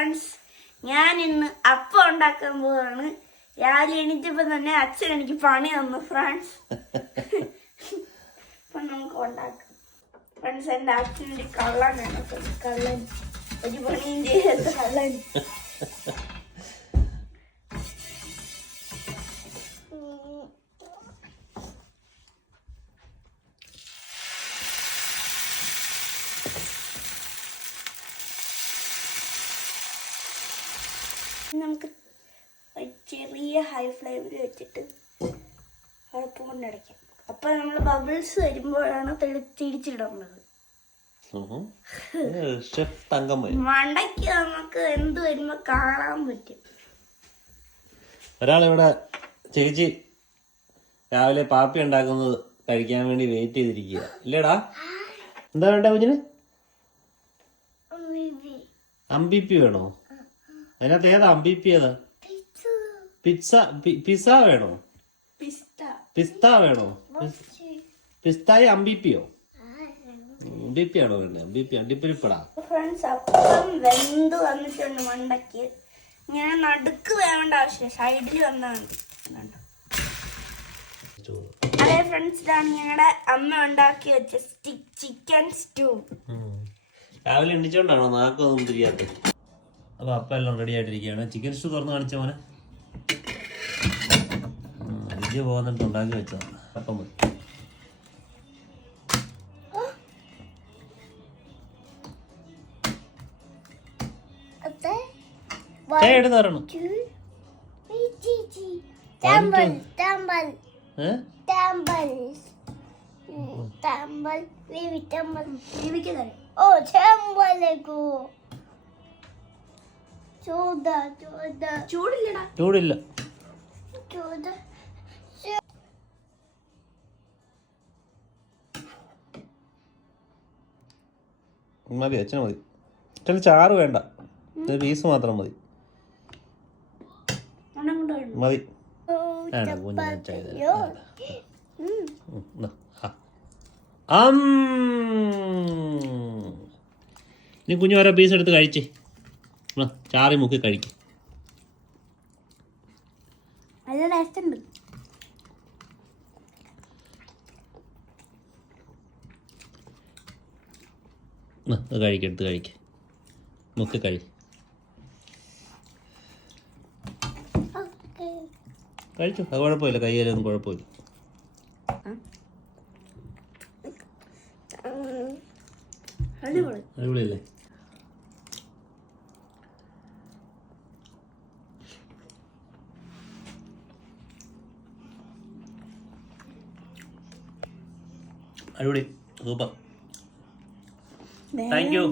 Friends, ഞാൻ ഇന്ന് അപ്പം ഉണ്ടാക്കാൻ പോവാണ്. രാവിലെ എണീറ്റപ്പോൾ തന്നെ അച്ഛൻ എനിക്ക് പണി തന്നു ഫ്രണ്ട്സ്. അപ്പം നമുക്ക് ഉണ്ടാക്കാം ഫ്രണ്ട്സ്. എൻ്റെ അച്ഛനൊരു കള്ളനാണ്, കള്ളൻ, ഒരു പണിയും ചെയ്യാത്ത കള്ളൻ. നമുക്ക് ചെറിയ ഹൈ ഫ്ലെയിമിൽ വെച്ചിട്ട് അടുപ്പ് കൊണ്ടടയ്ക്കാം. അപ്പൊ നമ്മൾ ബബിൾസ് വരുമ്പോഴാണ് തിരിച്ചിടുന്നത്. മണ്ടയ്ക്ക് നമുക്ക് എന്ത് വരുമ്പോ കാണാൻ പറ്റും. ഒരാളിവിടെ ചേച്ചി രാവിലെ പാപ്പി ഉണ്ടാക്കുന്നത് കഴിക്കാൻ വേണ്ടി വെയിറ്റ് ചെയ്തിരിക്കുക. ഇല്ലേടാ, എന്താ വേണ്ട കുഞ്ഞിന്? അമ്പിപ്പി വേണോ? അതിനകത്ത് ഏതാ അമ്പിപ്പി? ഏതാ? പിസ്സ വേണോ? പിസ്ത വേണോ? പിസ്തായി അമ്പിപ്പിയോ? അമ്പിപ്പിയാണോ വേണ്ടത്? അമ്പിപ്പി അണ്ടിപ്പരിപ്പടാ. ഫ്രണ്ട്സ്, അപ്പം വെന്ത് വന്നിട്ടുണ്ട് മണ്ടയ്ക്ക്. ഇങ്ങനെ നടുക്ക് വേണ്ട ആവശ്യം, സൈഡിൽ വന്നാൽ മതി. അതെ ഫ്രണ്ട്സ്, ഇതാണ് ഞങ്ങളുടെ അമ്മ ഉണ്ടാക്കി വെച്ച ചിക്കൻ സ്റ്റൂ. രാവിലെ എണ്ണിച്ചോണ്ടാണോ നാക്കൊന്നും തിരിയാത്തത്? അപ്പൊ അപ്പം എല്ലാം റെഡി ആയിട്ടിരിക്കുകയാണ്. ചിക്കൻ സ്റ്റൂ തുറന്ന് കാണിച്ച മോനെ. ഇജ്ജ് പോകുന്നിട്ട് ഉണ്ടാക്കി വെച്ചതാണ്. അപ്പം മതി. എടുത്ത് തരണം. ചൂടില്ല. മതി, അച്ഛന് മതി. അച്ഛന് ചാറ് വേണ്ട, പീസ് മാത്രം മതി. മതി. നീ കുഞ്ഞു ഓരോ പീസ് എടുത്ത് കഴിച്ചേ. ചാറി മുക്കി കഴിക്കും. കഴിക്കെടുത്ത് കഴിക്ക, മുക്കി കഴി. കഴിച്ചു, അത് കുഴപ്പമില്ല. കയ്യിലൊന്നും കുഴപ്പമില്ല. അടിപൊളിയല്ലേ? അടിപൊളി, സൂപ്പർ. Thank you.